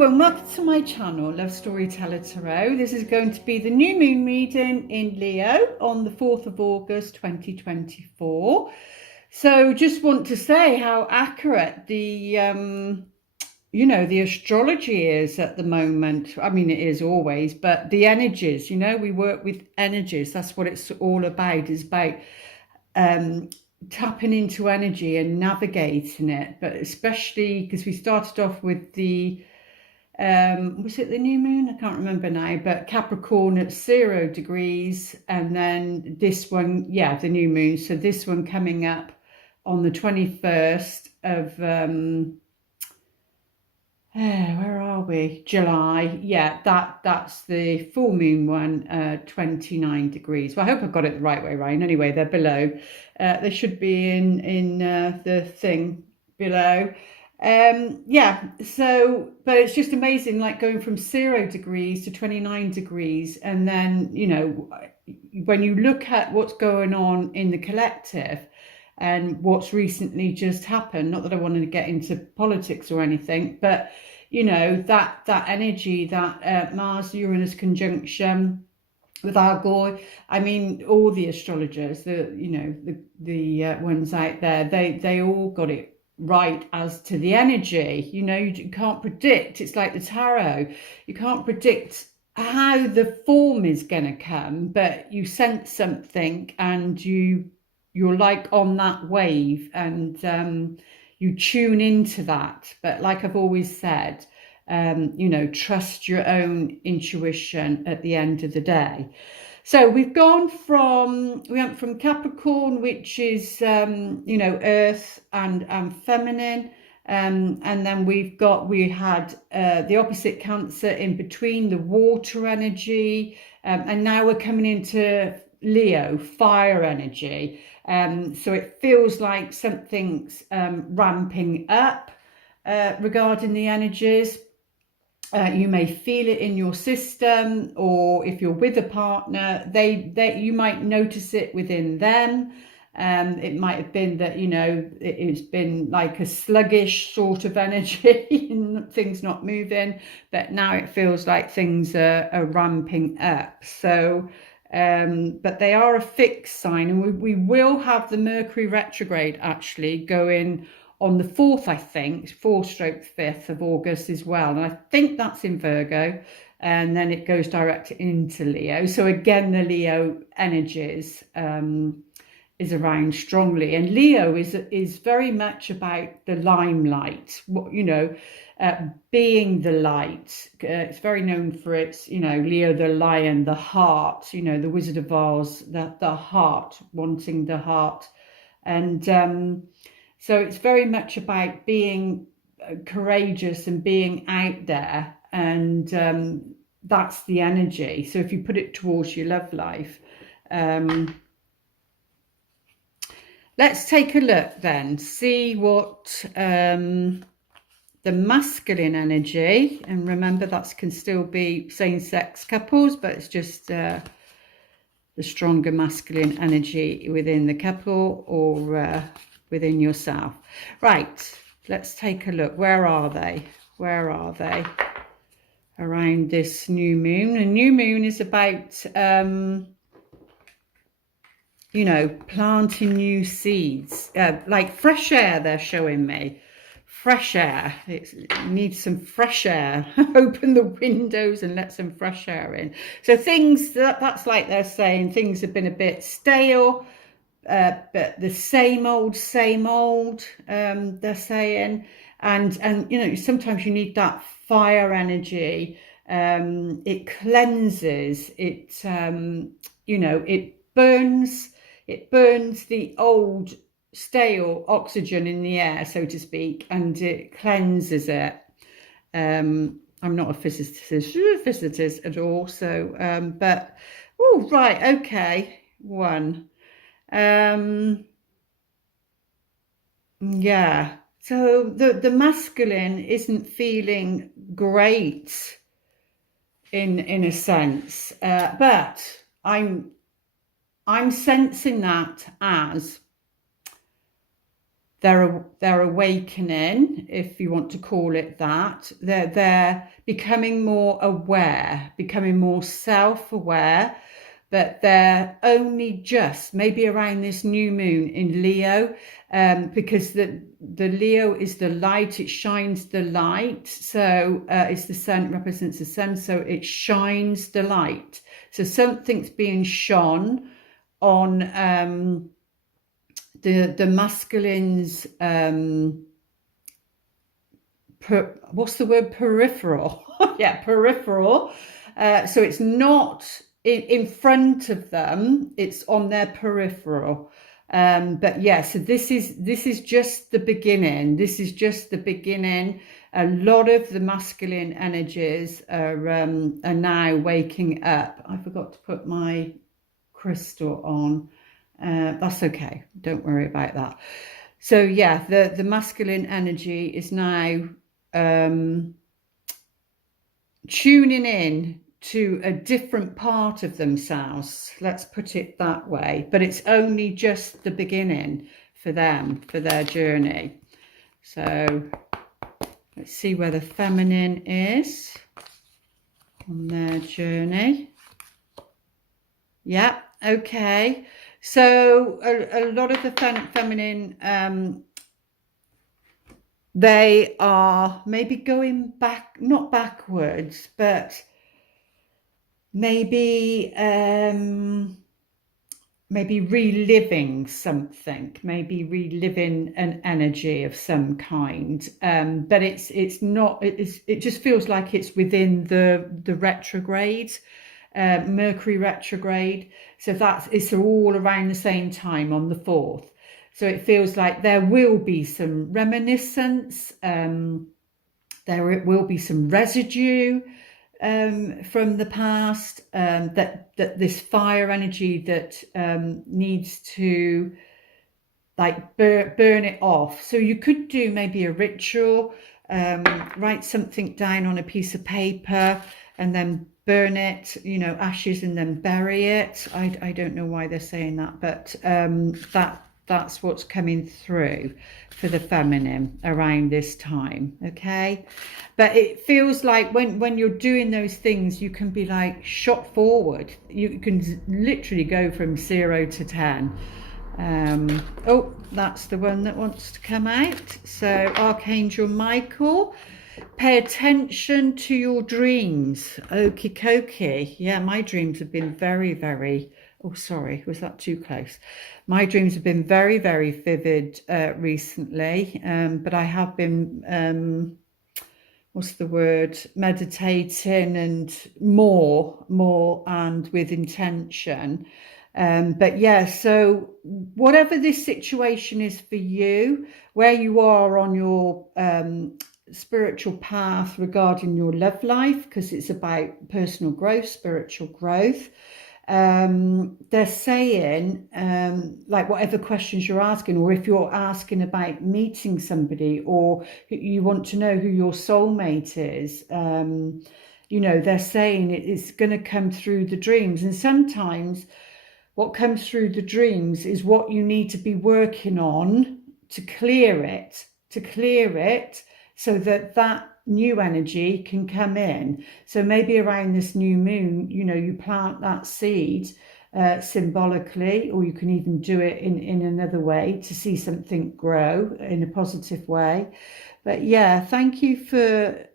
everyone, welcome to my channel, Love Storyteller Tarot. This is going to be the new moon reading in Leo on the 4th of August 2024. So just want to say how accurate the the astrology is at the moment. I mean, it is always, but the energies, we work with energies. That's what it's all about. It's about tapping into energy and navigating it, but especially because we started off with the was it the new moon? I can't remember now, but Capricorn at 0 degrees, and then this one, the new moon. So this one coming up on the 21st of where are we? July. Yeah, that's the full moon one, 29 degrees. Well, I hope I've got it the right way around. Anyway, they're below. They should be in the thing below. So, but it's just amazing, like going from 0 degrees to 29 degrees. And then, when you look at what's going on in the collective and what's recently just happened, not that I wanted to get into politics or anything, but, that energy, that Mars-Uranus conjunction with Algor, I mean, all the astrologers, the ones out there, they all got it right as to the energy. You can't predict. It's like the tarot. You can't predict how the form is going to come, but you sense something and you're like on that wave, and you tune into that. But like I've always said, trust your own intuition at the end of the day. So we went from Capricorn, which is, earth and feminine. And then we had the opposite Cancer in between, the water energy. And now we're coming into Leo, fire energy. So it feels like something's ramping up regarding the energies. You may feel it in your system, or if you're with a partner, you might notice it within them. It might have been that, it's been like a sluggish sort of energy and things not moving, but now it feels like things are ramping up. So, but they are a fixed sign, and we will have the Mercury retrograde actually going on the 4th, I think, 4/5th of August as well. And I think that's in Virgo, and then it goes direct into Leo. So again, the Leo energies is around strongly. And Leo is very much about the limelight, being the light. It's very known for its, Leo the lion, the heart, the Wizard of Oz, the heart, wanting the heart. And so it's very much about being courageous and being out there, and that's the energy. So if you put it towards your love life, let's take a look then, see what the masculine energy, and remember that can still be same-sex couples, but it's just the stronger masculine energy within the couple or within yourself. Right, let's take a look. Where are they? Where are they? Around this new moon. A new moon is about, planting new seeds. Like fresh air, they're showing me. Fresh air. It needs some fresh air. Open the windows and let some fresh air in. So things, that's like they're saying, things have been a bit stale. But the same old, they're saying, and sometimes you need that fire energy. It cleanses, it it burns the old stale oxygen in the air, so to speak, and it cleanses it. I'm not a physicist at all, so but oh right, okay, one. So the masculine isn't feeling great in a sense, but I'm sensing that as they're awakening, if you want to call it that. They're becoming more aware, becoming more self-aware, but they're only just maybe around this new moon in Leo, because the Leo is the light, it shines the light. So it's the sun, it represents the sun, so it shines the light. So something's being shone on the masculine's what's the word, peripheral. Yeah, peripheral. So it's not in front of them, it's on their peripheral. But yeah, so this is just the beginning. This is just the beginning. A lot of the masculine energies are now waking up. I forgot to put my crystal on. That's okay, don't worry about that. So yeah, the masculine energy is now tuning in to a different part of themselves, let's put it that way. But it's only just the beginning for them, for their journey. So let's see where the feminine is on their journey. Yeah, okay. So a lot of the feminine, they are maybe going back, not backwards, but maybe reliving something, maybe reliving an energy of some kind. But it's not. It just feels like it's within the retrograde. Mercury retrograde, so it's all around the same time on the 4th. So it feels like there will be some reminiscence, there will be some residue from the past, that this fire energy that needs to like burn it off. So you could do maybe a ritual, write something down on a piece of paper and then burn it, you know, ashes, and then bury it. I don't know why they're saying that, but that's what's coming through for the feminine around this time. Okay, but it feels like when you're doing those things, you can be like shot forward. You can literally go from 0 to 10. Oh, that's the one that wants to come out. So Archangel Michael, pay attention to your dreams. Okie dokie. Yeah, my dreams have been very, very, oh, sorry, was that too close? My dreams have been very, very vivid recently, but I have been, what's the word, meditating and more and with intention. But yeah, so whatever this situation is for you, where you are on your spiritual path regarding your love life, because it's about personal growth, spiritual growth, they're saying, like whatever questions you're asking, or if you're asking about meeting somebody, or you want to know who your soulmate is, you know, they're saying it's going to come through the dreams. And sometimes what comes through the dreams is what you need to be working on to clear it, so that new energy can come in. So maybe around this new moon, you know, you plant that seed symbolically, or you can even do it in another way to see something grow in a positive way. But yeah, thank you for,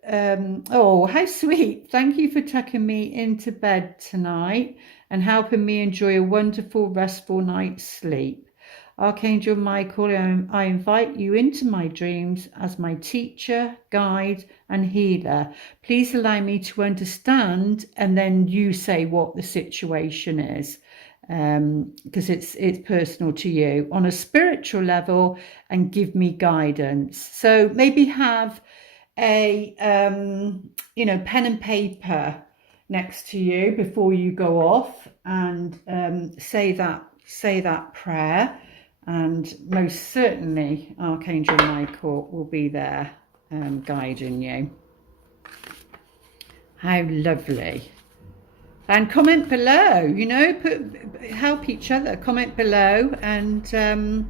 oh, how sweet. Thank you for tucking me into bed tonight and helping me enjoy a wonderful, restful night's sleep. Archangel Michael, I invite you into my dreams as my teacher, guide, and healer. Please allow me to understand, and then you say what the situation is, because it's personal to you on a spiritual level, and give me guidance. So maybe have a you know, pen and paper next to you before you go off, and say that prayer. And most certainly Archangel Michael will be there guiding you. How lovely. And comment below, you know, help each other. Comment below and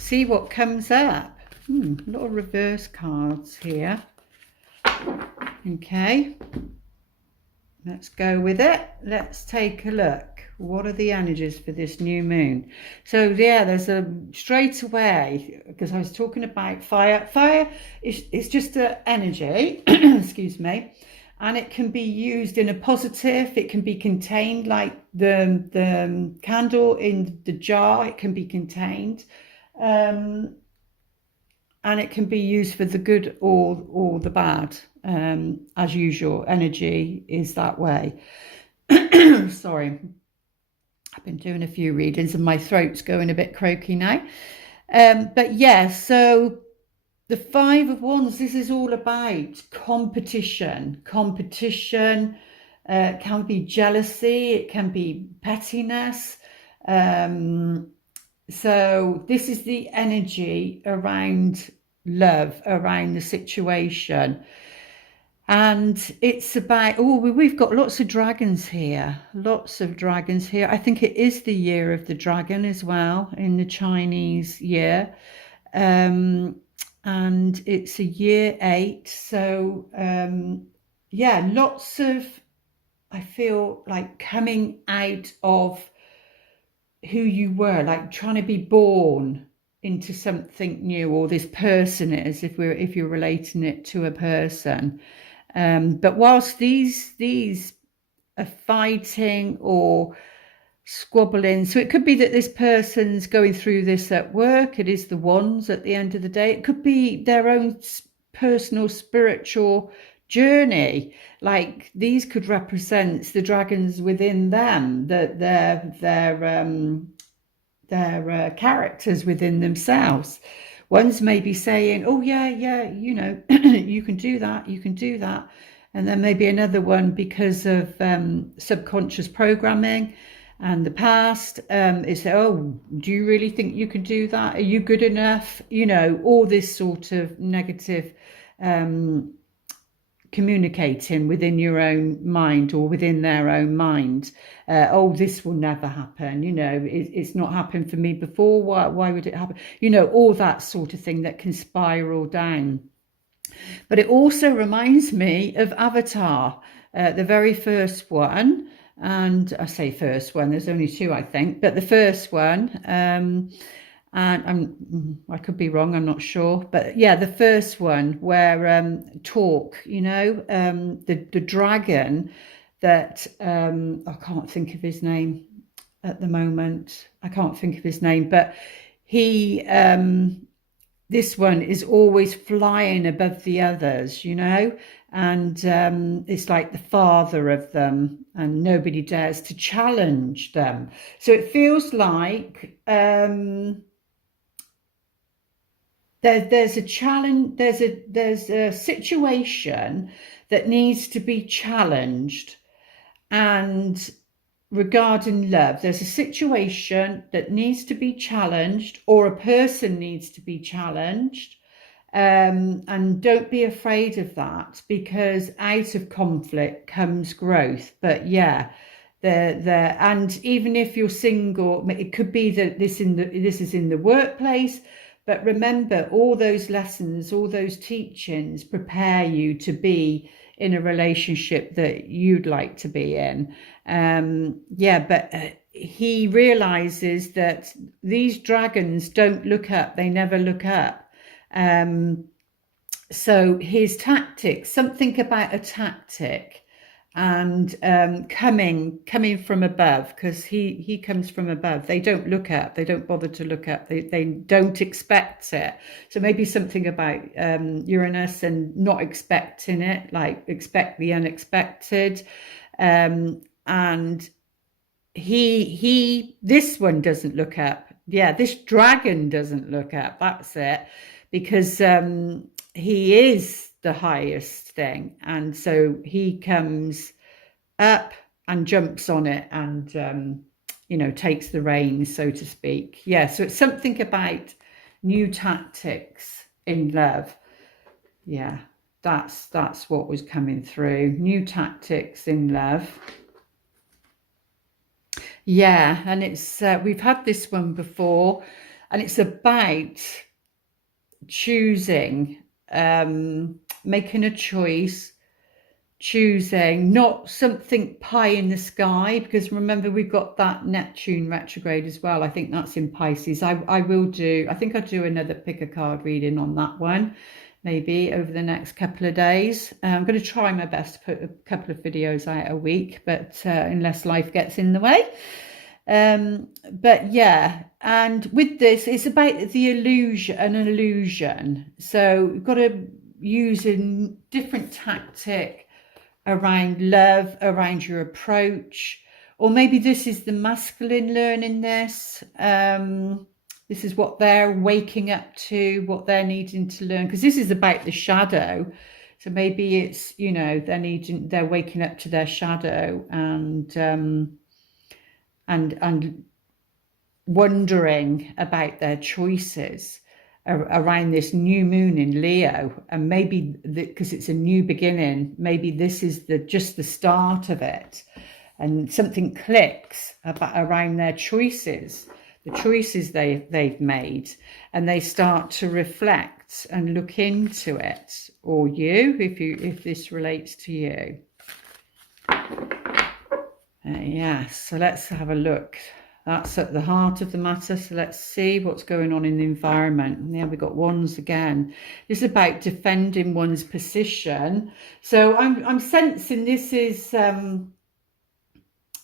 see what comes up. A lot of reverse cards here. Okay, let's go with it. Let's take a look. What are the energies for this new moon? So yeah, there's a straight away, because I was talking about fire. Fire is just an energy, excuse me, and it can be used in a positive. It can be contained, like the candle in the jar. It can be contained, and it can be used for the good or the bad. As usual, energy is that way. Sorry, I've been doing a few readings and my throat's going a bit croaky now. But yeah, so the Five of Wands, this is all about competition. Competition can be jealousy, it can be pettiness. So this is the energy around love, around the situation. And it's about, we've got lots of dragons here. Lots of dragons here. I think it is the year of the dragon as well, in the Chinese year. And it's a year 8. So, yeah, lots of, I feel like coming out of who you were, like trying to be born into something new, or this person is, if you're relating it to a person. But whilst these are fighting or squabbling, so it could be that this person's going through this at work. It is the Wands at the end of the day. It could be their own personal spiritual journey. Like these could represent the dragons within them, that their characters within themselves. One's maybe saying, oh yeah, you know, you can do that. And then maybe another one, because of subconscious programming and the past, is, oh, do you really think you can do that? Are you good enough? You know, all this sort of negative communicating within your own mind or within their own mind. Oh, this will never happen. You know, it's not happened for me before. Why would it happen? You know, all that sort of thing that can spiral down. But it also reminds me of Avatar, the very first one. And I say first one, there's only 2, I think. But the first one, and I could be wrong, I'm not sure, but yeah, the first one where talk, you know, the dragon that I can't think of his name at the moment. But he this one is always flying above the others, you know, and it's like the father of them, and nobody dares to challenge them. So it feels like there's a challenge, there's a situation that needs to be challenged. And regarding love, there's a situation that needs to be challenged, or a person needs to be challenged. And don't be afraid of that, because out of conflict comes growth. But yeah, and even if you're single, it could be that this is in the workplace. But remember, all those lessons, all those teachings prepare you to be in a relationship that you'd like to be in. Yeah, but he realizes that these dragons don't look up. They never look up. So his tactics, something about a tactic, and coming from above, because he comes from above. They don't look up, they don't bother to look up, they don't expect it. So maybe something about Uranus and not expecting it, like expect the unexpected. And this one doesn't look up. Yeah, this dragon doesn't look up, that's it, because he is the highest thing, and so he comes up and jumps on it, and you know, takes the reins, so to speak. Yeah, so it's something about new tactics in love. Yeah, that's what was coming through. New tactics in love. Yeah, and it's we've had this one before. And it's about choosing, making a choice, choosing, not something pie in the sky, because remember we've got that Neptune retrograde as well. I think that's in Pisces. I think I'll do another pick a card reading on that one, maybe over the next couple of days. I'm going to try my best to put a couple of videos out a week, but unless life gets in the way. But yeah, and with this, it's about the an illusion. So you've got to use a different tactic around love, around your approach, or maybe this is the masculine learning this. This is what they're waking up to, what they're needing to learn, because this is about the shadow. So maybe it's, you know, they're waking up to their shadow and wondering about their choices around this new moon in Leo. And maybe because it's a new beginning, maybe this is just the start of it, and something clicks around their choices, the choices they've made, and they start to reflect and look into it. Or you, if this relates to you. Yes, so let's have a look. That's at the heart of the matter. So let's see what's going on in the environment. And yeah, we got wands again. This is about defending one's position. So I'm sensing this is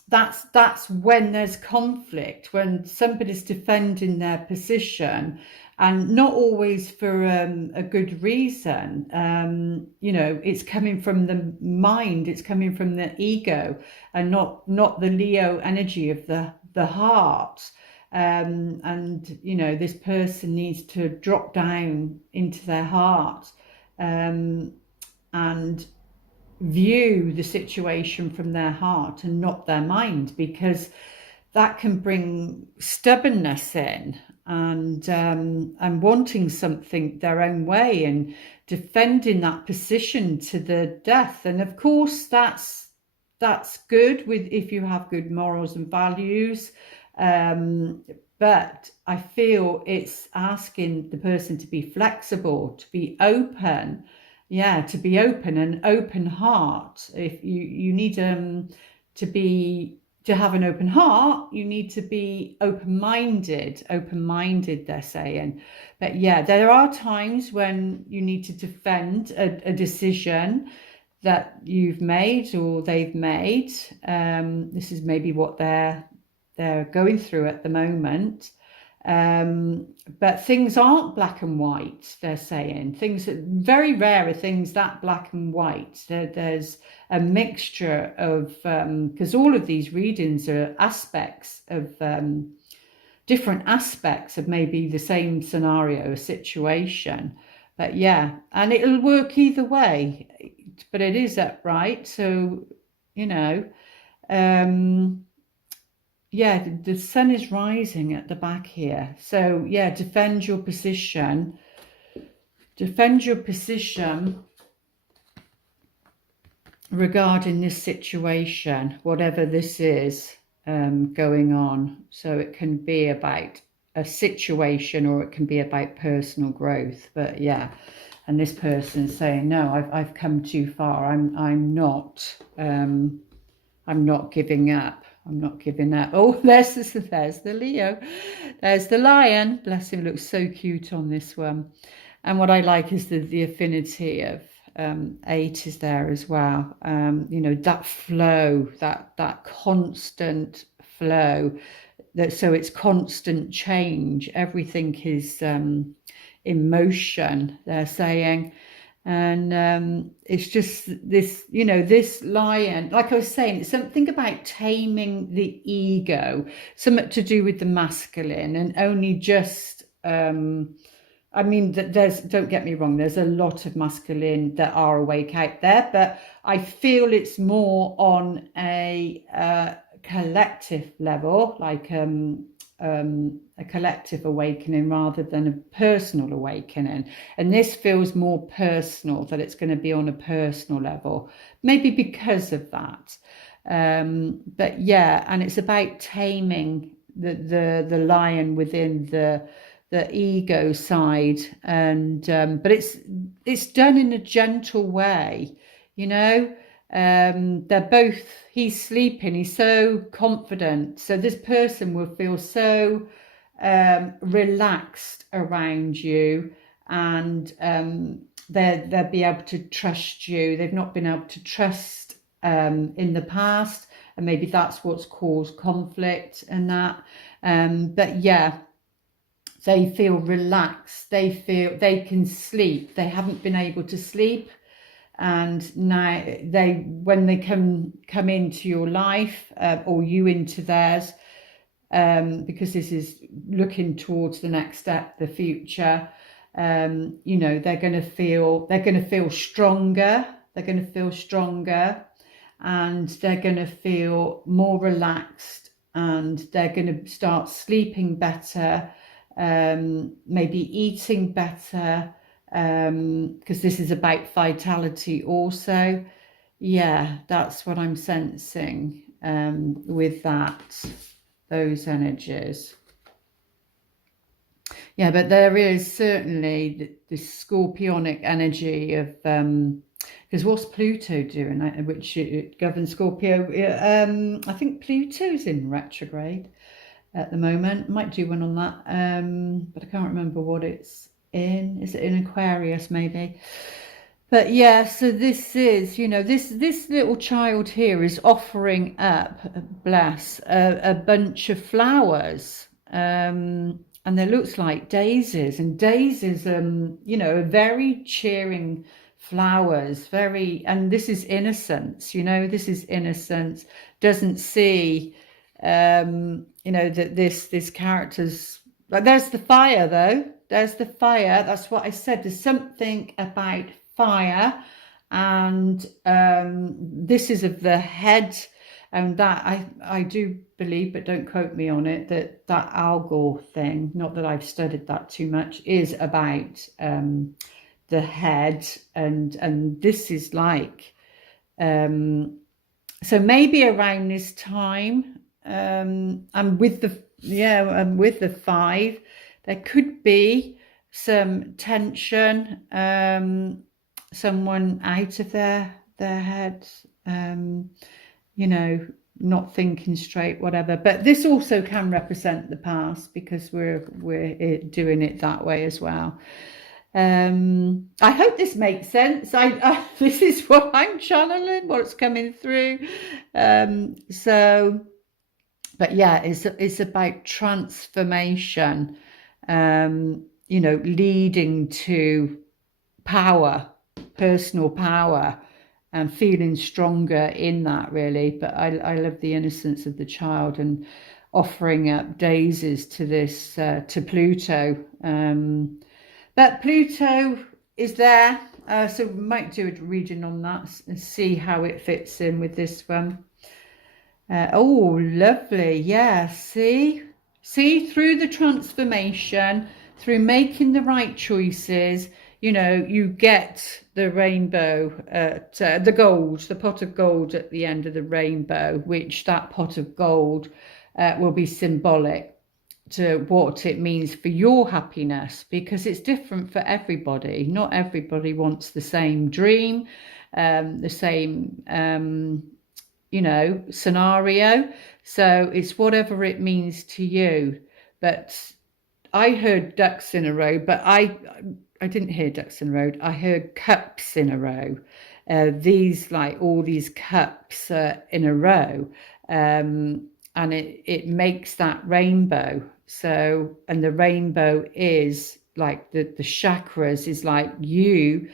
that's when there's conflict, when somebody's defending their position, and not always for a good reason. You know, it's coming from the mind, it's coming from the ego, and not the Leo energy of the heart. And you know, this person needs to drop down into their heart and view the situation from their heart and not their mind, because that can bring stubbornness in and wanting something their own way and defending that position to the death. And of course that's good if you have good morals and values, but I feel it's asking the person to be flexible, to be open. Yeah, to be open, an open heart. If you need to have an open heart, you need to be open-minded, they're saying. But yeah, there are times when you need to defend a decision that you've made or they've made. This is maybe what they're going through at the moment. But things aren't black and white, they're saying. Things are very rare, are things that black and white. There's a mixture of, because all of these readings are aspects of, different aspects of maybe the same scenario, a situation. But yeah, and it'll work either way, but it is upright. So, you know, yeah, the sun is rising at the back here. So yeah, defend your position. Defend your position regarding this situation, whatever this is going on. So it can be about a situation or it can be about personal growth. But yeah, and this person is saying, no, I've come too far. I'm not giving up. I'm not giving up. Oh, there's the Leo. There's the lion. Bless him, looks so cute on this one. And what I like is the affinity of 8 is there as well. You know, that flow, that constant flow. So it's constant change. Everything is in motion, they're saying. And it's just this, you know, this lion, like I was saying, it's something about taming the ego, something to do with the masculine, and only just, I mean, don't get me wrong, there's a lot of masculine that are awake out there, but I feel it's more on a collective level, like a collective awakening rather than a personal awakening. And this feels more personal, that it's going to be on a personal level, maybe because of that. But yeah, and it's about taming the lion within the ego side, and but it's done in a gentle way, you know. They're both, he's sleeping, he's so confident, so this person will feel so relaxed around you, and they'll be able to trust you. They've not been able to trust in the past, and maybe that's what's caused conflict and that. But yeah, they feel relaxed, they feel they can sleep. They haven't been able to sleep, and now when they come into your life, or you into theirs, because this is looking towards the next step, the future, you know, they're going to feel stronger. They're going to feel stronger, and they're going to feel more relaxed, and they're going to start sleeping better, maybe eating better, because this is about vitality also. Yeah, that's what I'm sensing with those energies. Yeah, but there is certainly this scorpionic energy of, because what's Pluto doing, which it governs Scorpio? I think Pluto's in retrograde at the moment. Might do one on that, but I can't remember what it's in. Is it in Aquarius maybe? But yeah, so this is, you know, this little child here is offering up, bless, a bunch of flowers, and there looks like daisies, and daisies, you know, are very cheering flowers, very, and this is innocence, you know, this is innocence. Doesn't see, you know, that this character's, but there's the fire though. There's the fire. That's what I said. There's something about fire, and this is of the head, and that I do believe, but don't quote me on it, that algor thing, not that I've studied that too much, is about the head, and this is like, so maybe around this time, and with the 5, there could be some tension, someone out of their head, you know, not thinking straight, whatever. But this also can represent the past, because we're doing it that way as well. I hope this makes sense. This is what I'm channeling, what's coming through. So, but yeah, it's about transformation, you know, leading to power, personal power, and feeling stronger in that, really. But I love the innocence of the child, and offering up daisies to this, to Pluto. But Pluto is there, so we might do a reading on that and see how it fits in with this one. Oh, lovely. Yeah, see, through the transformation, through making the right choices, you know, you get the rainbow, the gold, the pot of gold at the end of the rainbow, which that pot of gold will be symbolic to what it means for your happiness, because it's different for everybody. Not everybody wants the same dream, the same, you know, scenario. So it's whatever it means to you. But I heard ducks in a row, but I didn't hear ducks in a row. I heard cups in a row. These, like all these cups in a row, and it makes that rainbow. So, and the rainbow is like the chakras, is like you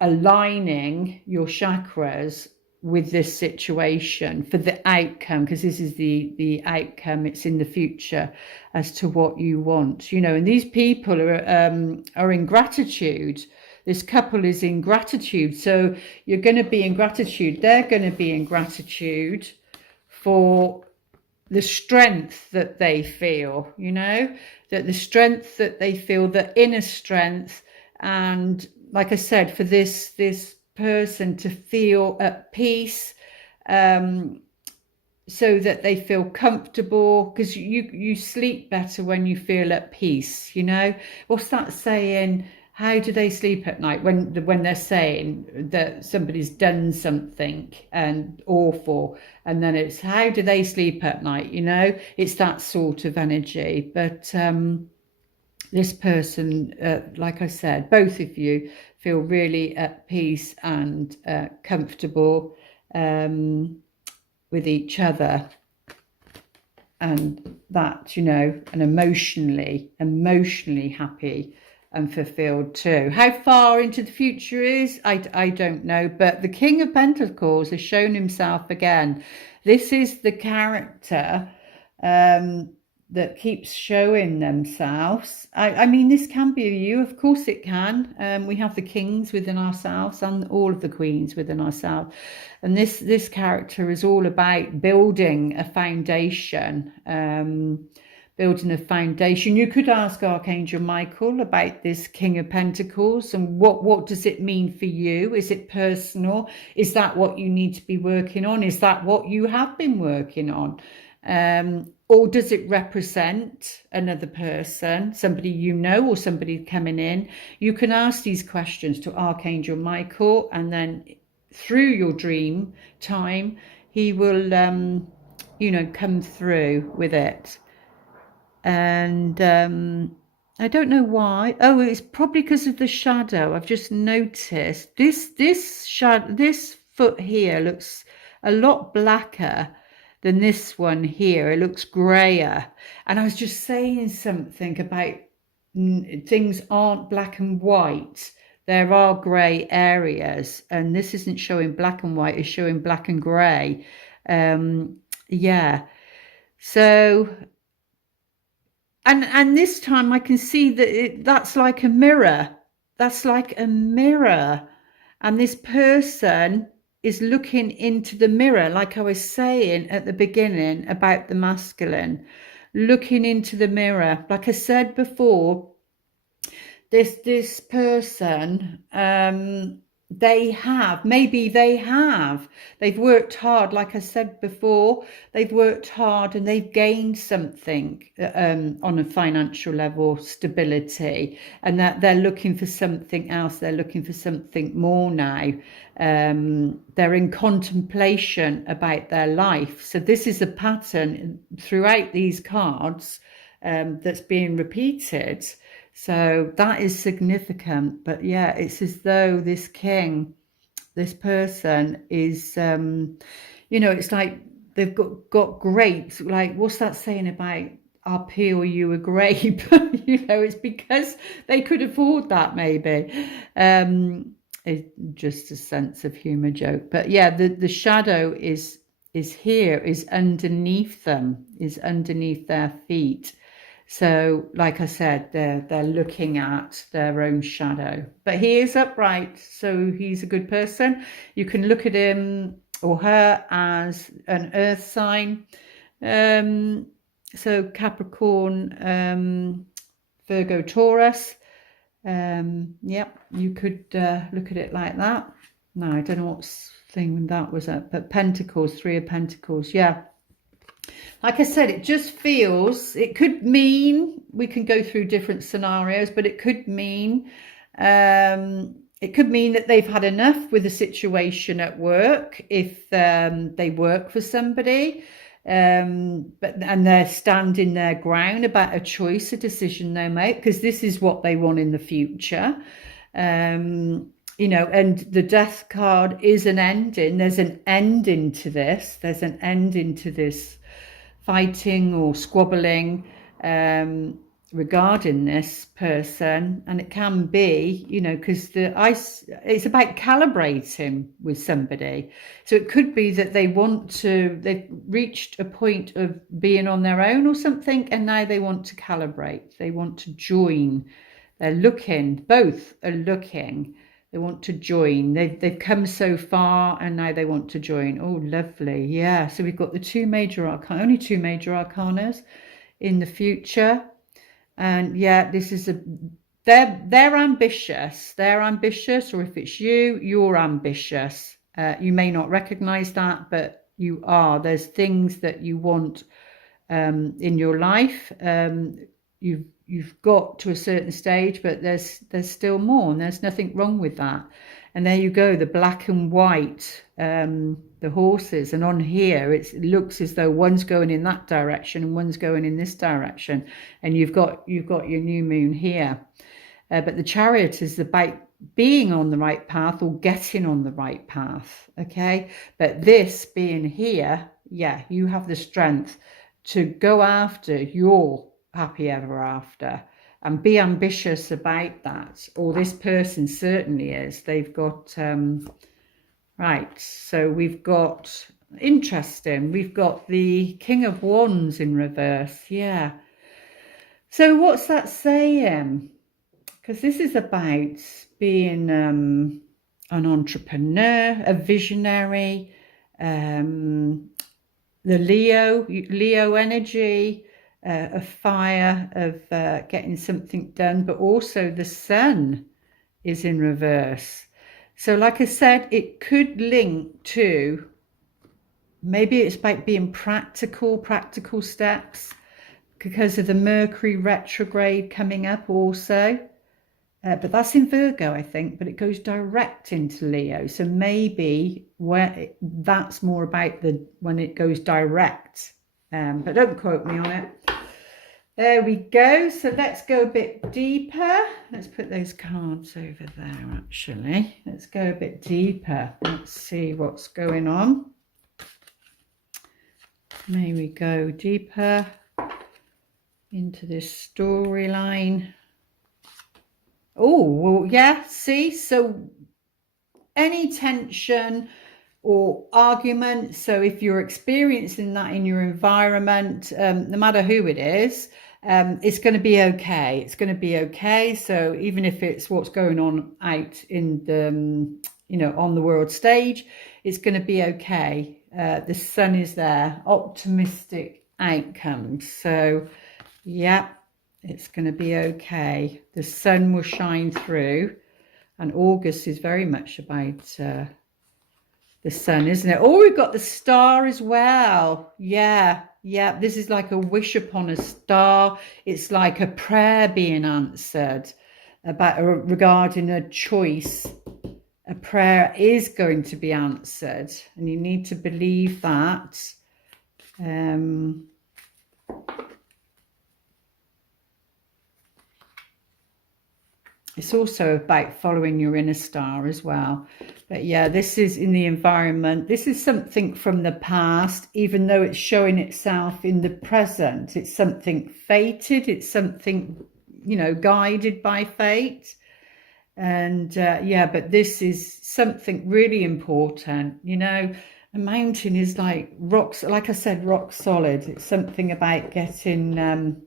aligning your chakras with this situation for the outcome, because this is the outcome. It's in the future as to what you want, you know. And these people are in gratitude. This couple is in gratitude, so you're going to be in gratitude. They're going to be in gratitude for the strength that they feel, you know, that the strength that they feel, the inner strength. And like I said, for this person to feel at peace, so that they feel comfortable, because you sleep better when you feel at peace. What's that saying? How do they sleep at night when they're saying that somebody's done something and awful, and then it's how do they sleep at night? It's that sort of energy. But this person, like I said, both of you feel really at peace and comfortable with each other, and that, and emotionally happy and fulfilled too. How far into the future is, I don't know, but the King of Pentacles has shown himself again. This is the character that keeps showing themselves. I mean, this can be you, of course it can. We have the kings within ourselves and all of the queens within ourselves. And this character is all about building a foundation, You could ask Archangel Michael about this King of Pentacles and what does it mean for you? Is it personal? Is that what you need to be working on? Is that what you have been working on? Or does it represent another person, somebody or somebody coming in? You can ask these questions to Archangel Michael, and then through your dream time, he will, come through with it. And I don't know why. Oh, it's probably because of the shadow. I've just noticed this foot here looks a lot blacker than this one here. It looks grayer. And I was just saying something about things aren't black and white. There are grey areas, and this isn't showing black and white, it's showing black and grey. Yeah. So, and this time I can see that that's like a mirror. That's like a mirror. And this person is looking into the mirror, like I was saying at the beginning about the masculine, looking into the mirror. Like I said before, this person, they've worked hard. Like I said before, they've worked hard and they've gained something on a financial level, stability, and that they're looking for something else. They're looking for something more now. They're in contemplation about their life. So this is a pattern throughout these cards that's being repeated. So that is significant. But yeah, it's as though this person is, it's like they've got grapes. Like, what's that saying about I'll peel you a grape? It's because they could afford that, maybe. It's just a sense of humor joke. But yeah, the shadow is underneath them, is underneath their feet. So, like I said, they're looking at their own shadow. But he is upright, so he's a good person. You can look at him or her as an earth sign. So Capricorn, Virgo, Taurus. You could look at it like that. No, I don't know what thing that was at, but Pentacles, Three of Pentacles, yeah. Like I said, it just feels, it could mean, we can go through different scenarios, but it could mean that they've had enough with the situation at work, if they work for somebody, and they're standing their ground about a choice, a decision they make, because this is what they want in the future. And the death card is an ending. There's an ending to this. There's an ending to this fighting or squabbling regarding this person. And it can be, because it's about calibrating with somebody. So it could be that they've reached a point of being on their own or something, and now they want to calibrate. They want to join. They're looking, both are looking. They want to join. They've come so far and now they want to join. Oh, lovely. Yeah. So we've got the only two major arcanas in the future. And yeah, this is they're ambitious. They're ambitious, or if it's you, you're ambitious. You may not recognize that, but You are. There's things that you want in your life. You've got to a certain stage, but there's still more, and there's nothing wrong with that. And there you go, the black and white, the horses, and on here it looks as though one's going in that direction and one's going in this direction, and you've got your new moon here. But the Chariot is about being on the right path or getting on the right path, okay? But this being here, yeah, you have the strength to go after your happy ever after and be ambitious about that, or this person certainly is. They've got right, so we've got, interesting, we've got the King of Wands in reverse. Yeah, so what's that saying? Because this is about being an entrepreneur, a visionary, the Leo energy, a fire of getting something done, but also the Sun is in reverse. So like I said, it could link to, maybe it's about being practical steps because of the Mercury retrograde coming up also. But that's in Virgo, I think, but it goes direct into Leo. So maybe that's more about when it goes direct. But don't quote me on it. There we go. So let's go a bit deeper. Let's put those cards over there, actually. Let's go a bit deeper. Let's see what's going on. May we go deeper into this storyline. Oh, well, yeah, see, so any tension or argument, so if you're experiencing that in your environment, no matter who it is, it's going to be okay. It's going to be okay. So even if it's what's going on out in the, on the world stage, it's going to be okay. The Sun is there, optimistic outcomes. So, yeah. It's going to be okay. The Sun will shine through, and August is very much about the Sun, isn't it? Oh, we've got the Star as well. Yeah. This is like a wish upon a star. It's like a prayer being answered regarding a choice. A prayer is going to be answered, and you need to believe that. It's also about following your inner star as well. But yeah, this is in the environment. This is something from the past, even though it's showing itself in the present. It's something fated. It's something, guided by fate. And yeah, but this is something really important. A mountain is like rocks, like I said, rock solid. It's something about getting...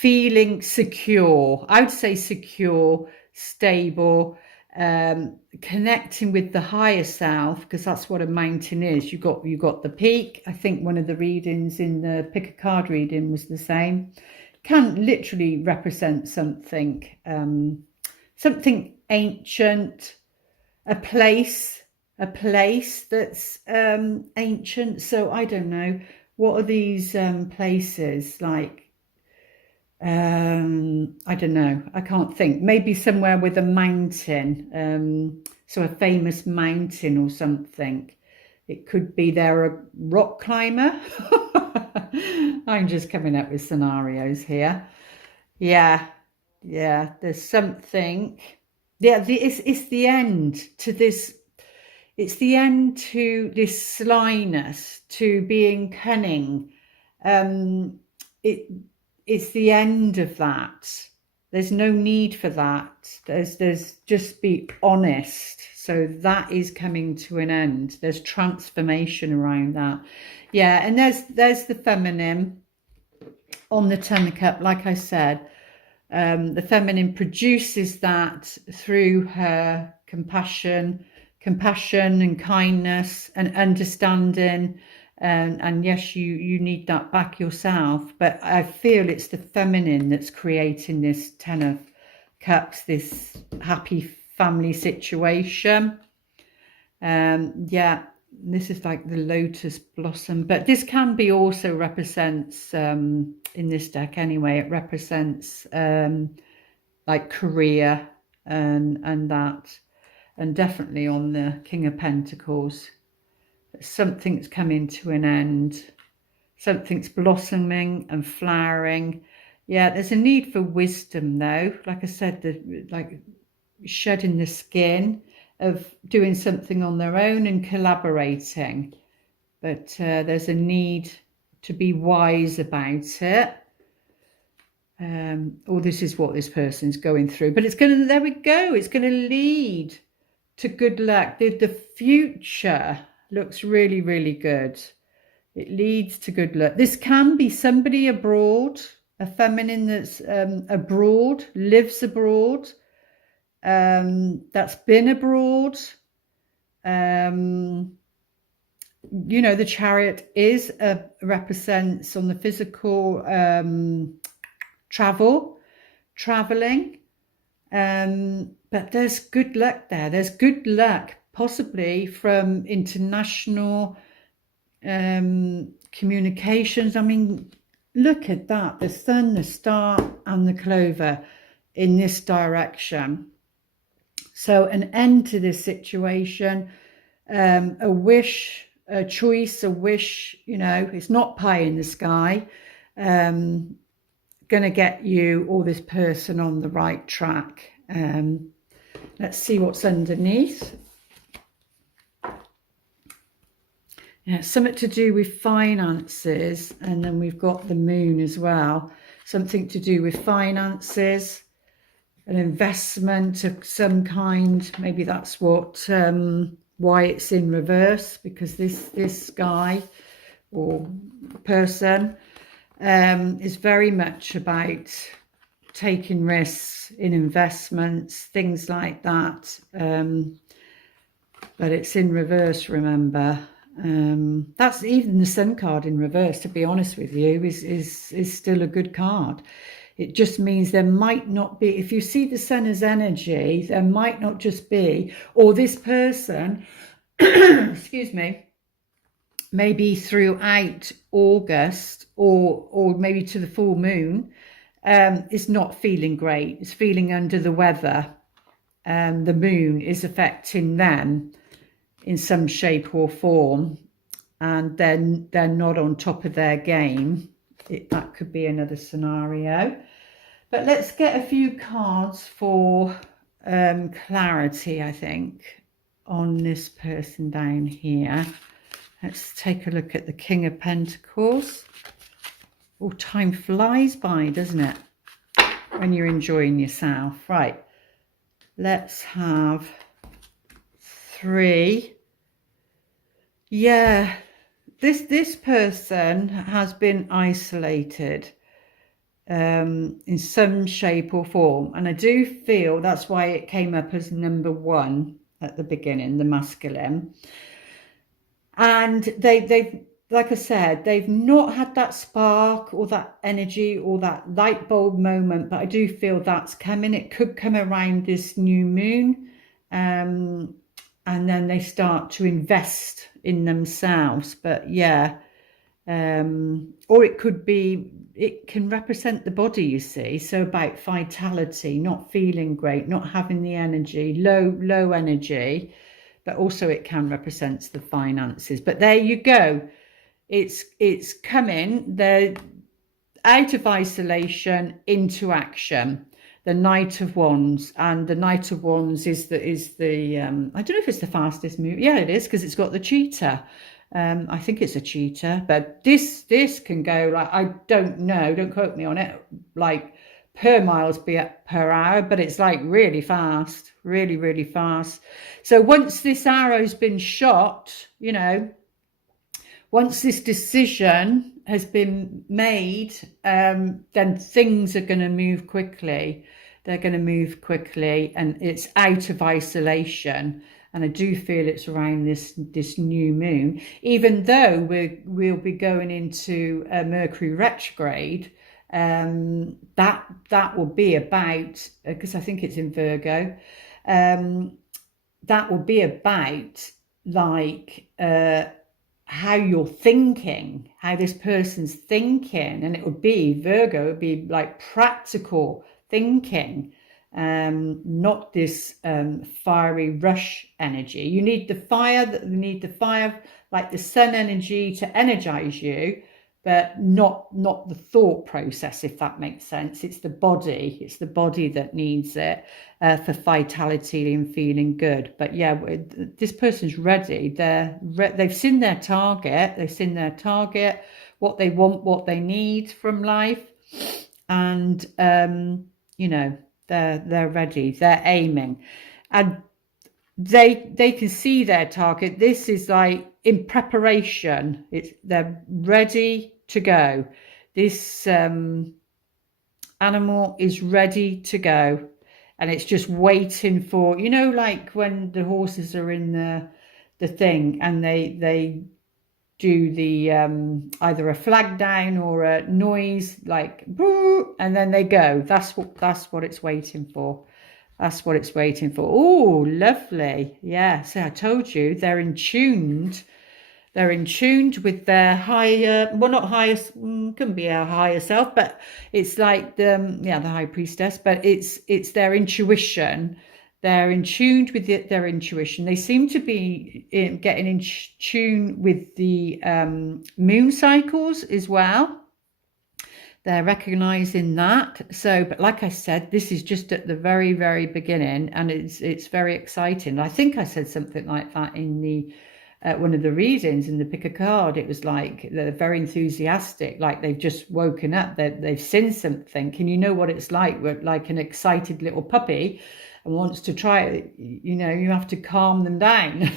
feeling secure. I would say secure, stable, connecting with the higher self, because that's what a mountain is. You got the peak. I think one of the readings in the pick a card reading was the same. Can literally represent something, something ancient, a place that's ancient. So I don't know, what are these places like? I don't know, I can't think. Maybe somewhere with a mountain, so a famous mountain or something. It could be they're a rock climber. I'm just coming up with scenarios here. Yeah, there's something. Yeah, it's the end to this. It's the end to this slyness, to being cunning. It's the end of that. There's no need for that. There's just be honest. So that is coming to an end. There's transformation around that. Yeah, and there's the feminine on the Ten of Cups. Like I said, the feminine produces that through her compassion and kindness and understanding. And yes, you need that back yourself, but I feel it's the feminine that's creating this Ten of Cups, this happy family situation. Yeah, this is like the lotus blossom, but this can be also represents, in this deck anyway, it represents like career and that, and definitely on the King of Pentacles, something's coming to an end, something's blossoming and flowering. Yeah, there's a need for wisdom though, like I said, like shedding the skin of doing something on their own and collaborating, but there's a need to be wise about it. Or this is what this person's going through, but it's going to, there we go, it's going to lead to good luck. The future looks really, really good. It leads to good luck. This can be somebody abroad, a feminine that's abroad, lives abroad, that's been abroad. You know, the Chariot is represents on the physical traveling, but there's good luck there. There's good luck possibly from international communications. I mean, look at that, the Sun, the Star and the Clover in this direction. So an end to this situation, a wish, a choice, a wish, you know, it's not pie in the sky, going to get you or this person on the right track. Let's see what's underneath. Yeah, something to do with finances, and then we've got the Moon as well. Something to do with finances, an investment of some kind. Maybe that's what why it's in reverse, because this guy or person is very much about taking risks in investments, things like that. But it's in reverse, remember. That's even the Sun card in reverse, to be honest with you, is still a good card. It just means there might not be, if you see the Sun as energy, there might not just be, or this person, excuse me, maybe throughout August or maybe to the full moon, is not feeling great. It's feeling under the weather. The moon is affecting them in some shape or form, and then they're not on top of their game. That could be another scenario. But let's get a few cards for clarity, I think, on this person down here. Let's take a look at the King of Pentacles. Oh, time flies by, doesn't it, when you're enjoying yourself. Right, let's have 3. Yeah, this person has been isolated in some shape or form, and I do feel that's why it came up as number 1 at the beginning, the masculine. And they've, like I said, they've not had that spark or that energy or that light bulb moment, but I do feel that's coming. It could come around this new moon, and then they start to invest in themselves. But yeah, or it could be, it can represent the body, you see, so about vitality, not feeling great, not having the energy, low energy, but also it can represent the finances. But there you go, it's coming, they're out of isolation into action. The Knight of Wands, and the Knight of Wands is the I don't know if it's the fastest move. Yeah, it is, because it's got the cheetah. I think it's a cheetah, but this can go, like, I don't know, don't quote me on it, like per miles per hour, but it's like really fast, really fast. So once this arrow's been shot, you know, once this decision has been made, then things are going to move quickly. They're going to move quickly, and it's out of isolation. And I do feel it's around this new moon, even though we'll be going into a Mercury retrograde. That will be about, because I think it's in Virgo, that will be about like how you're thinking, how this person's thinking, and it would be Virgo, it would be like practical thinking, not this fiery rush energy. You need the fire, like the sun energy to energize you, but not the thought process, if that makes sense. It's the body that needs it for vitality and feeling good. But yeah, this person's ready. They've seen their target, what they want, what they need from life, and you know, they're ready, they're aiming, and they can see their target. This is like in preparation. They're ready to go. This animal is ready to go, and it's just waiting for, you know, like when the horses are in the thing and they do the either a flag down or a noise like boo, and then they go. That's what it's waiting for. That's what it's waiting for. Oh, lovely. Yeah, so I told you they're in tuned. They're in tuned with their higher, well, not highest, couldn't be our higher self, but it's like the high priestess, but it's their intuition. They're in tuned with their intuition. They seem to be getting in tune with the moon cycles as well. They're recognizing that. So, but like I said, this is just at the very, very beginning, and it's very exciting. I think I said something like that in the one of the readings in the pick a card. It was like they're very enthusiastic, like they've just woken up, they've seen something. And you know what it's like an excited little puppy and wants to try it. You know, you have to calm them down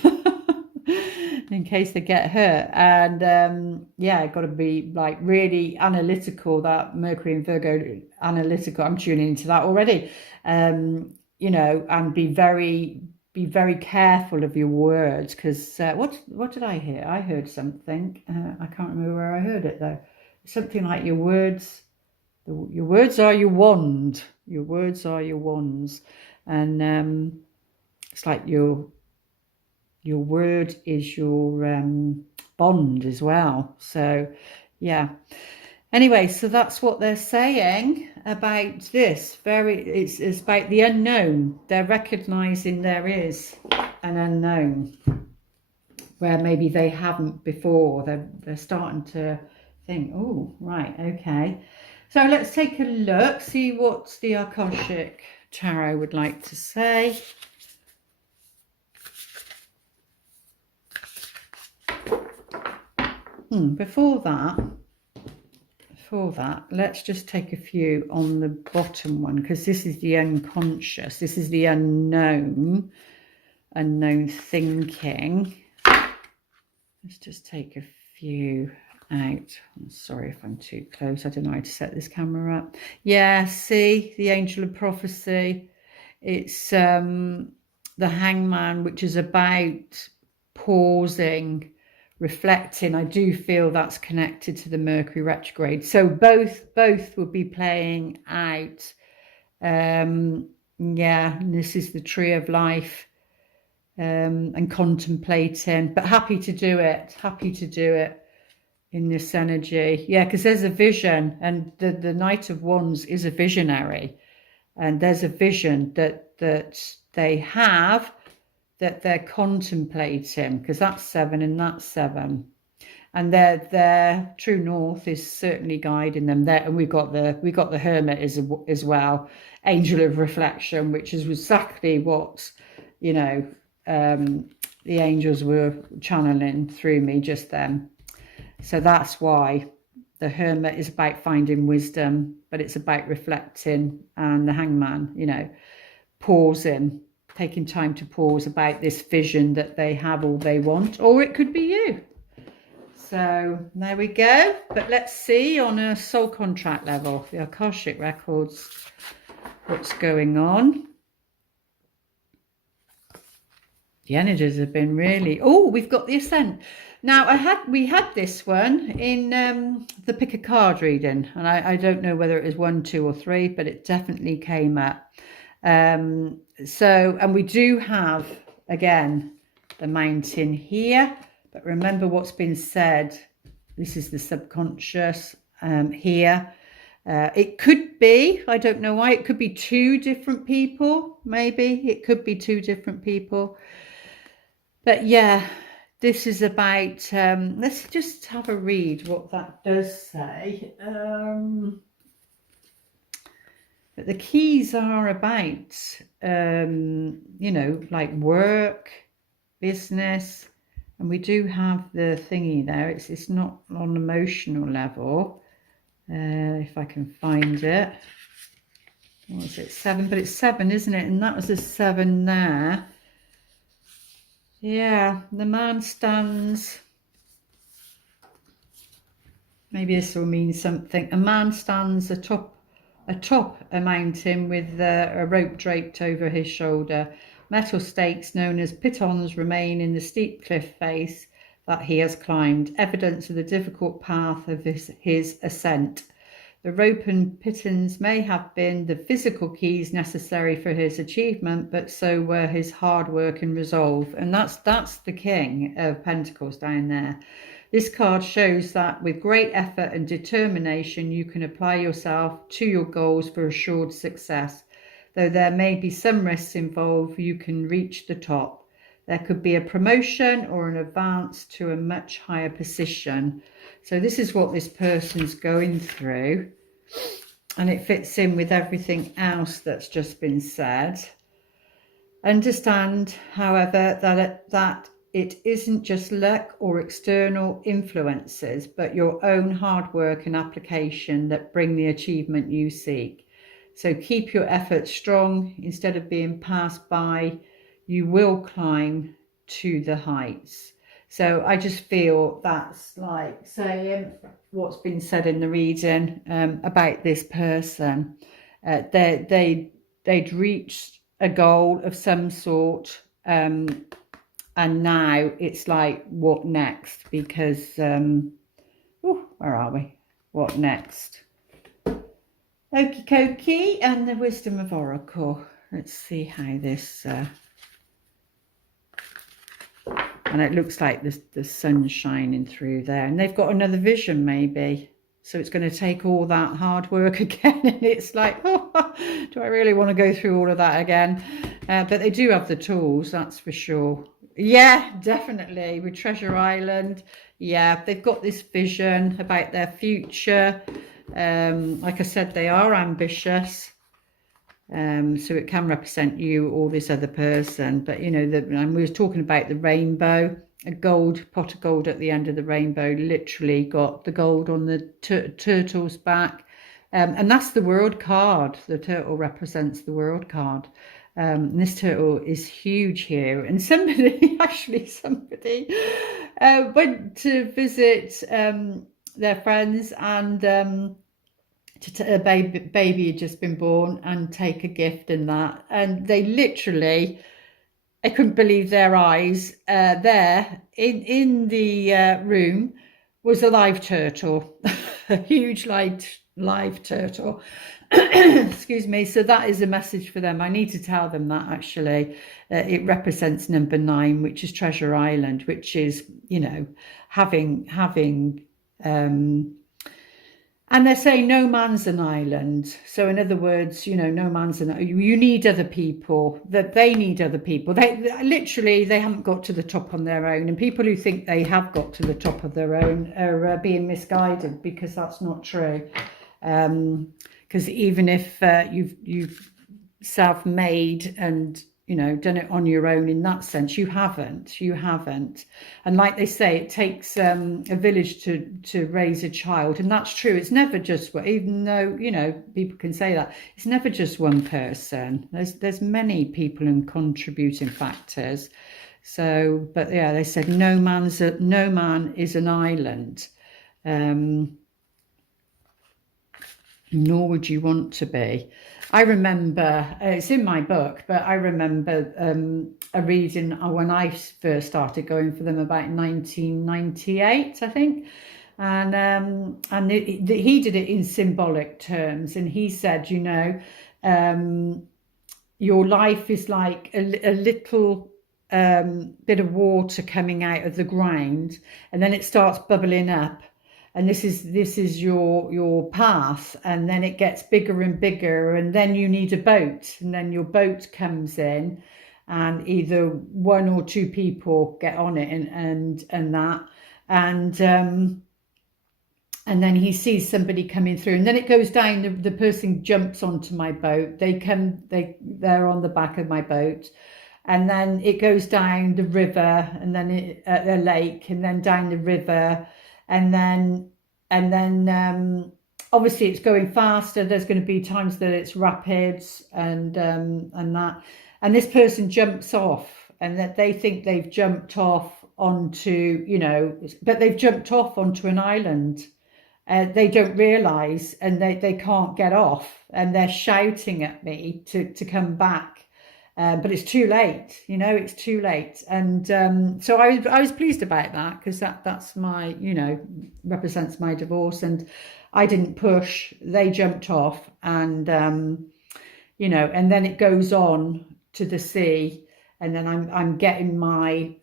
in case they get hurt. And yeah, got to be like really analytical. That Mercury and Virgo analytical, I'm tuning into that already. You know, and be very careful of your words, because what did I hear? I heard something. I can't remember where I heard it though. Something like your words are your wand. Your words are your wands, and it's like your word is your bond as well. So yeah. Anyway, so that's what they're saying about this. It's about the unknown. They're recognizing there is an unknown where maybe they haven't before. They're starting to think, oh, right, okay. So let's take a look, see what the Akashic Tarot would like to say. Before that, let's just take a few on the bottom one, because this is the unconscious. This is the unknown thinking. Let's just take a few out. I'm sorry if I'm too close. I don't know how to set this camera up. Yeah, see, the Angel of Prophecy. It's the Hangman, which is about pausing, reflecting. I do feel that's connected to the Mercury retrograde. So both will be playing out. Yeah, and this is the Tree of Life, and contemplating, but happy to do it in this energy. Yeah, because there's a vision, and the Knight of Wands is a visionary, and there's a vision that they have, that they're contemplating, because that's 7 and that's 7, and their true north is certainly guiding them there. And we got the Hermit as well, Angel of Reflection, which is exactly what, you know, the angels were channeling through me just then. So that's why the Hermit is about finding wisdom, but it's about reflecting, and the Hangman, you know, pausing, taking time to pause about this vision that they have or they want, or it could be you. So there we go. But let's see on a soul contract level, the Akashic records, what's going on. The energies have been really, oh, we've got the Ascent. Now we had this one in the pick a card reading, and I don't know whether it was 1, 2 or 3, but it definitely came up. So, and we do have again the mountain here. But remember what's been said. This is the subconscious here. It could be, I don't know why, it could be two different people, maybe. It could be two different people. But yeah, this is about, let's just have a read what that does say. But the keys are about, you know, like work, business, and we do have the thingy there. It's not on emotional level. If I can find it. What was it? 7, but it's 7, isn't it? And that was a 7 there. Yeah, the man stands. Maybe this will mean something. A man stands atop a mountain with a rope draped over his shoulder. Metal stakes known as pitons remain in the steep cliff face that he has climbed, evidence of the difficult path of his ascent. The rope and pitons may have been the physical keys necessary for his achievement, but so were his hard work and resolve. And that's the King of Pentacles down there. This card shows that with great effort and determination, you can apply yourself to your goals for assured success. Though there may be some risks involved, you can reach the top. There could be a promotion or an advance to a much higher position. So this is what this person's going through. And it fits in with everything else that's just been said. Understand, however, that it isn't just luck or external influences, but your own hard work and application that bring the achievement you seek. So keep your efforts strong. Instead of being passed by, you will climb to the heights. So I just feel that's like saying what's been said in the reading about this person. They'd reached a goal of some sort, and now it's like, what next? Because, where are we? What next? Okie dokie, and the Wisdom of Oracle. Let's see how this... and it looks like the sun's shining through there. And they've got another vision, maybe. So it's going to take all that hard work again. And it's like, oh, do I really want to go through all of that again? But they do have the tools, that's for sure. Yeah, definitely. With Treasure Island. Yeah, they've got this vision about their future. Like I said, they are ambitious. So it can represent you or this other person. But, you know, and we were talking about the rainbow. A gold, pot of gold at the end of the rainbow, literally got the gold on the turtle's back. And that's the world card. The turtle represents the world card. And this turtle is huge here. And somebody went to visit their friends, and a baby had just been born, and take a gift in that. And they literally... I couldn't believe their eyes. There in the room was a live turtle, a huge live turtle. Excuse me. So that is a message for them. I need to tell them that, actually. It represents number 9, which is Treasure Island, which is, you know, having and they're saying no man's an island. So in other words, you know, no man's an island. You need other people, that they need other people. They literally, they haven't got to the top on their own. And people who think they have got to the top of their own are being misguided, because that's not true. Because even if you've self-made and, you know, done it on your own in that sense, you haven't. And like they say, it takes a village to raise a child. And that's true. It's never just, even though, you know, people can say that, it's never just one person. There's many people and contributing factors. So, but yeah, they said no man is an island. Nor would you want to be. I remember, it's in my book, but I remember a reading when I first started going for them about 1998, I think. And he did it in symbolic terms. And he said, you know, your life is like a little bit of water coming out of the ground, and then it starts bubbling up, and this is your path, and then it gets bigger and bigger, and then you need a boat, and then your boat comes in, and either one or two people get on it, and that, and then he sees somebody coming through, and then it goes down. The person jumps onto my boat. They're on the back of my boat, and then it goes down the river, and then a lake, and then down the river, and then obviously it's going faster. There's going to be times that it's rapids, and that, and this person jumps off, and that they think they've jumped off onto, but they've jumped off onto an island. They don't realise, and they can't get off, and they're shouting at me to come back, but it's too late. It's too late, and so I was pleased about that, because that's my, represents my divorce, and I didn't push. They jumped off, and and then it goes on to the sea, and then I'm getting my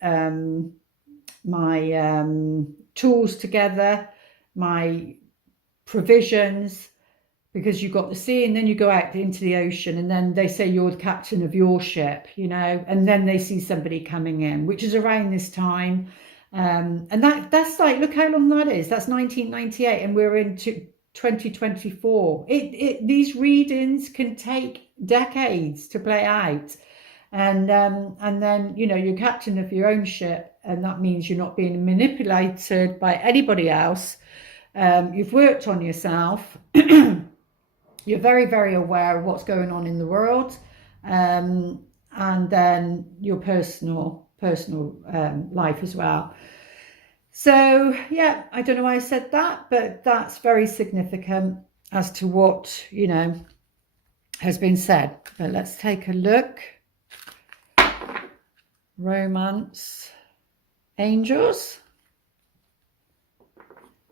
tools together, my provisions, because you've got the sea, and then you go out into the ocean, and then they say you're the captain of your ship, and then they see somebody coming in, which is around this time, and that's like, look how long that is. That's 1998, and we're into 2024. These readings can take decades to play out, and then you're captain of your own ship, and that means you're not being manipulated by anybody else. You've worked on yourself. You're very, very aware of what's going on in the world, and then your personal life as well. So yeah, I don't know why I said that, but that's very significant as to what has been said. But let's take a look. Romance, angels,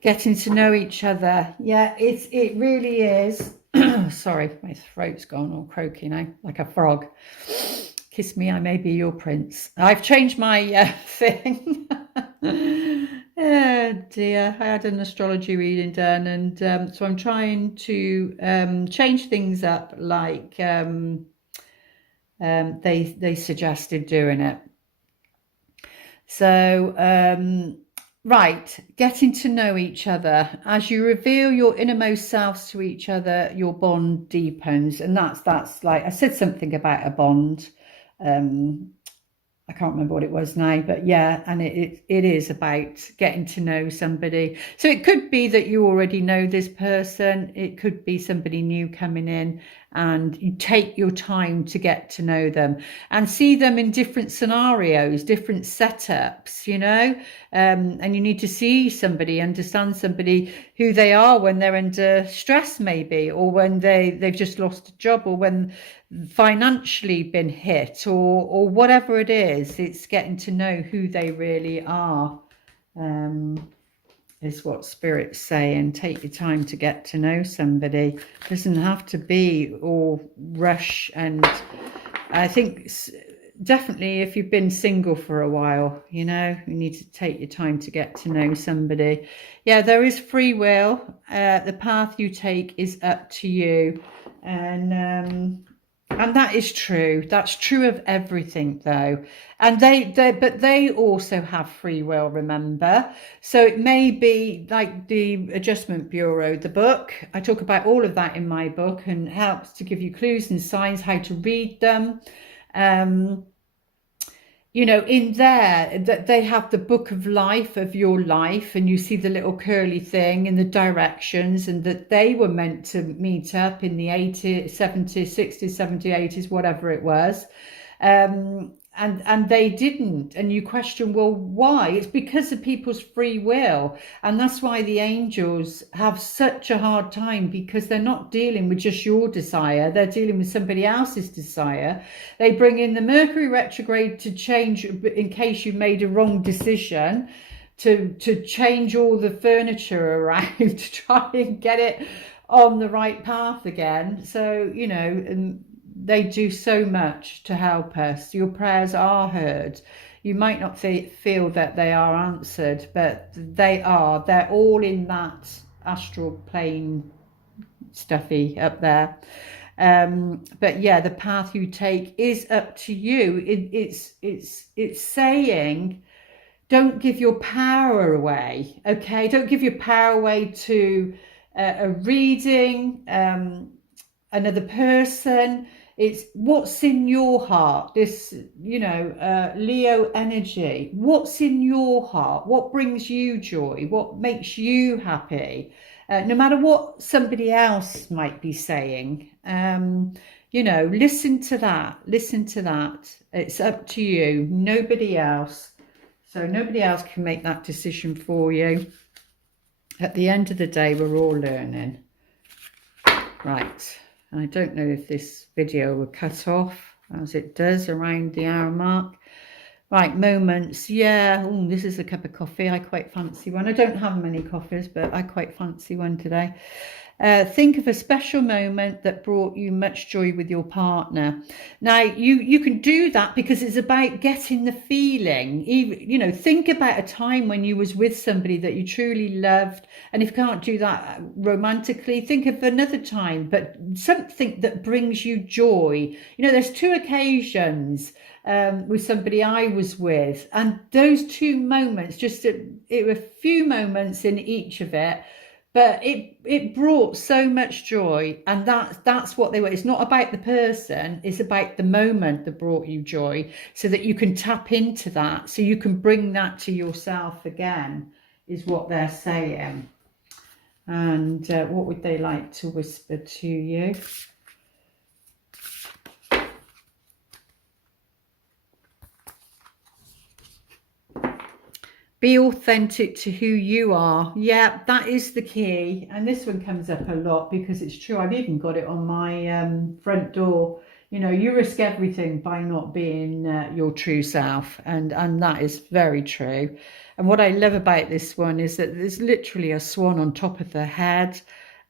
getting to know each other. Yeah, it really is. Sorry, my throat's gone all croaky now, like a frog. Kiss me, I may be your prince. I've changed my thing. Oh dear, I had an astrology reading done, and so I'm trying to change things up, like they suggested doing it. So right, getting to know each other. As you reveal your innermost selves to each other, your bond deepens. And that's like, I said something about a bond. I can't remember what it was now, but yeah, and it is about getting to know somebody. So it could be that you already know this person. It could be somebody new coming in, and you take your time to get to know them and see them in different scenarios, different setups, and you need to see somebody, understand somebody, who they are when they're under stress, maybe, or when they've just lost a job, or when financially been hit, or whatever it is. It's getting to know who they really are, is what Spirit's saying. Take your time to get to know somebody. It doesn't have to be all rush. And I think definitely if you've been single for a while, you need to take your time to get to know somebody. Yeah, there is free will. The path you take is up to you, and that is true. That's true of everything, though. And but they also have free will, remember. So it may be like the Adjustment Bureau, the book. I talk about all of that in my book, and helps to give you clues and signs how to read them. In there, that they have the book of life, of your life, and you see the little curly thing in the directions, and that they were meant to meet up in the 80s, 70s, 60s, 70s, 80s, whatever it was. And they didn't. And you question, well, why? It's because of people's free will. And that's why the angels have such a hard time, because they're not dealing with just your desire. They're dealing with somebody else's desire. They bring in the Mercury retrograde to change, in case you made a wrong decision, to change all the furniture around, to try and get it on the right path again. So, they do so much to help us. Your prayers are heard. You might not feel that they are answered, but they are. They're all in that astral plane stuffy up there. But yeah, the path you take is up to you. It's saying, don't give your power away. Okay, don't give your power away to a reading, another person. It's what's in your heart. This, you know, Leo energy. What's in your heart? What brings you joy? What makes you happy? No matter what somebody else might be saying, you know, listen to that. Listen to that. It's up to you. Nobody else. So nobody else can make that decision for you. At the end of the day, we're all learning. Right. And I don't know if this video will cut off, as it does around the hour mark. Right, moments. Yeah, ooh, this is a cup of coffee. I quite fancy one. I don't have many coffees, but I quite fancy one today. Think of a special moment that brought you much joy with your partner. Now, you can do that because it's about getting the feeling. Even, you know, think about a time when you was with somebody that you truly loved. And if you can't do that romantically, think of another time, but something that brings you joy. You know, there's 2 occasions with somebody I was with, and those 2 moments, it were a few moments in each of it, but it brought so much joy. And that's what they were. It's not about the person, it's about the moment that brought you joy, so that you can tap into that, so you can bring that to yourself again, is what they're saying. And what would they like to whisper to you? Be authentic to who you are. Yeah, that is the key. And this one comes up a lot because it's true. I've even got it on my front door. You know, you risk everything by not being your true self. And that is very true. And what I love about this one is that there's literally a swan on top of the head,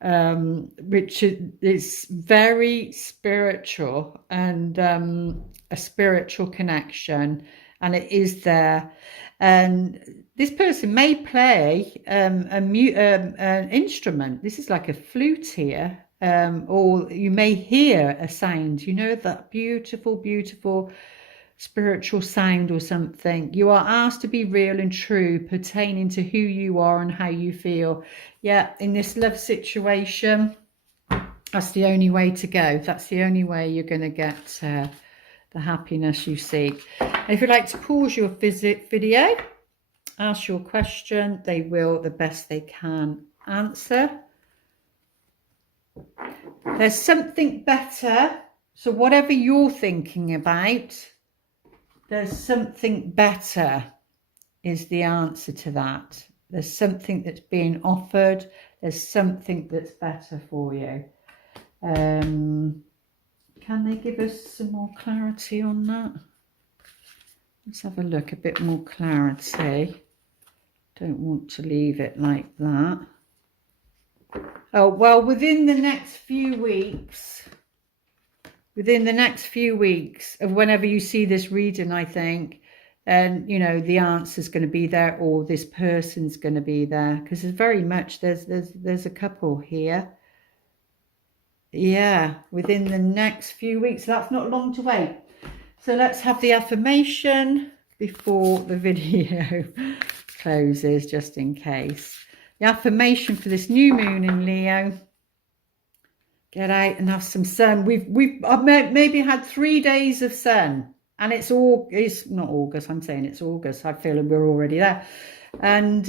which is very spiritual, and a spiritual connection. And it is there. And this person may play an instrument. This is like a flute here, or you may hear a sound, you know, that beautiful, beautiful spiritual sound or something. You are asked to be real and true, pertaining to who you are and how you feel. Yeah, in this love situation, that's the only way to go. That's the only way you're going to get the happiness you seek. And if you'd like to pause your video, ask your question, they will the best they can answer. There's something better. So whatever you're thinking about, there's something better is the answer to that. There's something that's being offered. There's something that's better for you. Can they give us some more clarity on that? Let's have a look, a bit more clarity. Don't want to leave it like that. Oh, well, within the next few weeks of whenever you see this reading, I think, and you know, the answer's going to be there, or this person's going to be there, because there's very much, there's a couple here. Yeah, within the next few weeks. So that's not long to wait. So let's have the affirmation before the video closes, just in case. The affirmation for this new moon in Leo: get out and have some sun. I've maybe had 3 days of sun, and it's not August. I'm saying it's August. I feel we're already there, and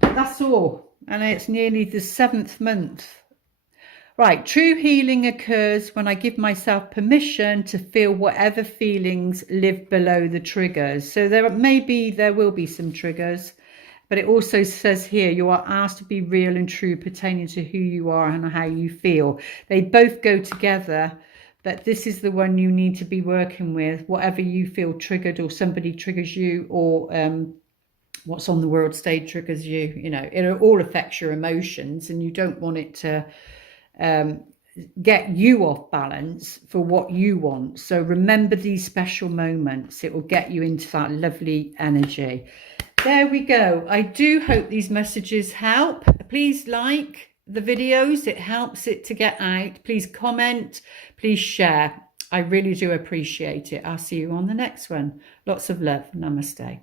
that's all. And it's nearly the 7th month. Right, true healing occurs when I give myself permission to feel whatever feelings live below the triggers. So there will be some triggers, but it also says here, you are asked to be real and true, pertaining to who you are and how you feel. They both go together, but this is the one you need to be working with. Whatever you feel triggered, or somebody triggers you, or what's on the world stage triggers you, you know, it all affects your emotions, and you don't want it to get you off balance for what you want. So remember these special moments. It will get you into that lovely energy. There we go. I do hope these messages help. Please like the videos. It helps it to get out. Please comment. Please share. I really do appreciate it. I'll see you on the next one. Lots of love. Namaste.